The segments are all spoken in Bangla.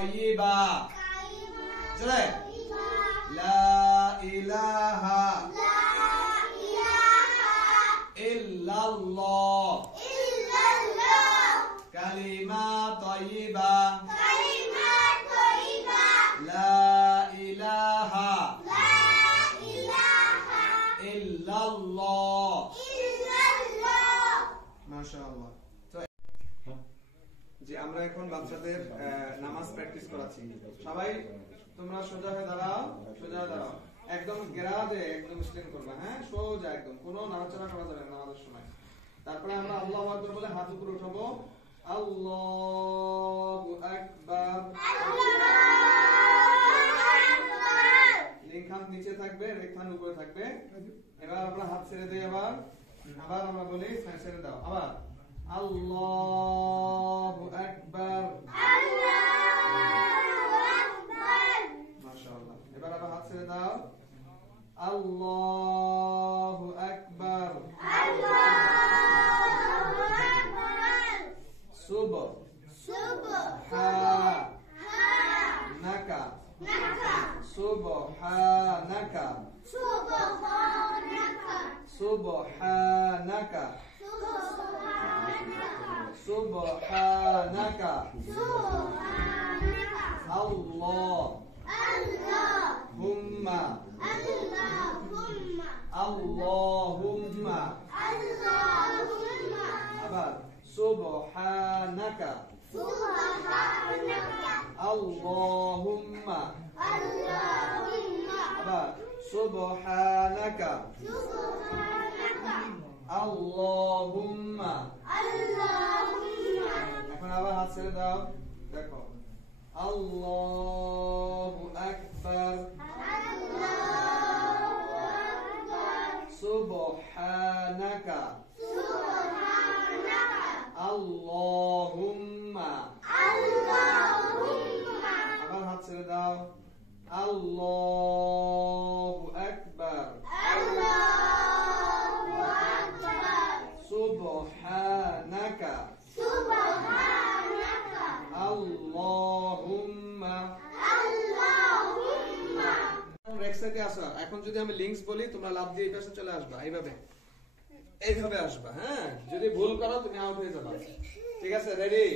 তয়্যিবা চলে লা ইলাহা ইল্লাল্লাহ কালিমা তয়্যিবা লা ইলাহা ইল্লাল্লাহ মাশাআল্লাহ। জি আমরা এখন বাচ্চাদের নামাজ প্র্যাকটিস করাচ্ছি। সবাই তোমরা সোজা হয়ে দাঁড়াও, সোজা দাঁড়াও, একদম গেরাদে একদম স্ট্রেট করবে, হ্যাঁ সোজা একদম, কোনো নাড়াচাড়া করা যাবে না নামাজের সময়। তারপরে আমরা আল্লাহু আকবার বলে হাত উপরে উঠাবো, আল্লাহু আকবার। লিঙ্ক হাত নিচে থাকবে, রেখ হাত উপরে থাকবে। এবার আমরা হাত ছেড়ে দিই, আবার আবার আমরা বলি ছেড়ে দাও, আবার আল্লাহু আকবার। মাশাআল্লাহ। এবার আবার হাত ছেড়ে দাও, আল্লাহু আকবার। সুবহানাকা সুবহানাকা সুবহানাকা সুবহানাকা আল্লাহুম্মা আল্লাহুম্মা আবার সুবহানাকা আল্লাহুম্মা আবার সুবহানাকা আল্লাহুম্মা। এখন আবার হাত ছেড়ে দাও, দেখো আল্লাহু আকবার সুবহানাকা আল্লাহুম্মা। আবার হাত ছেড়ে দাও, আল্লাহু আকবার সুবহানাকা আল্লাহুম্মা। রেক্সাতে আসো। এখন যদি আমি লিংকস বলি তোমরা লাভ দিয়ে এই পাশে চলে আসবা, এইভাবে এইভাবে আসবা, হ্যাঁ যদি ভুল করো তুমি আউট হয়ে যাবে, ঠিক আছে? Ready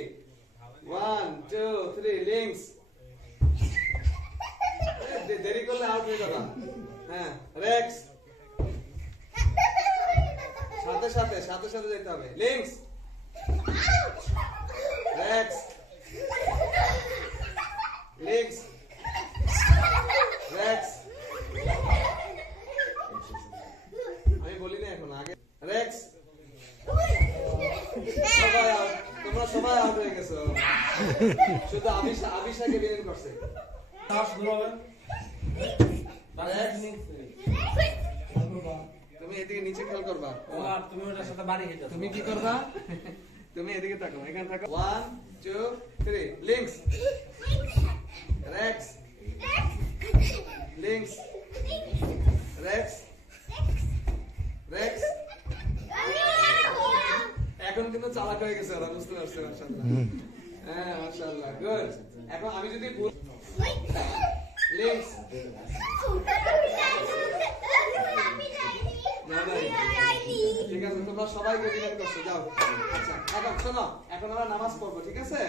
1 2 3 links. দেরি করলে আউট হয়ে যাবে, হ্যাঁ রেক্স সাথে সাথে সাথে সাথে যেতে হবে, লিংকস রেক্স লিংকস রেক্স। আমি বলি না এখন, আগে রেক্স। তোমরা সবাই আউট হয়ে গেছো, শুধু আবিশাকে বিলীন করছে। তুমি এদিকে নিচে খেয়াল করবা, তুমি ওটার সাথে বাড়ি খেতে, তুমি কি করবা, তুমি এদিকে তাকাও, এখানে তাকাও। 1 2 3 links Rex links Rex Rex. এখন কিন্তু চালাক হয়ে গেছে ওরা, বুঝতে পারছে? মাশাআল্লাহ, হ্যাঁ মাশাআল্লাহ, গুড। এখন আমি যদি লিংকস ঠিক আছে, তোমরা সবাইকে বিলীন করছো, যাও। আচ্ছা এখন শোনো, এখন আমরা নামাজ পড়বো, ঠিক আছে?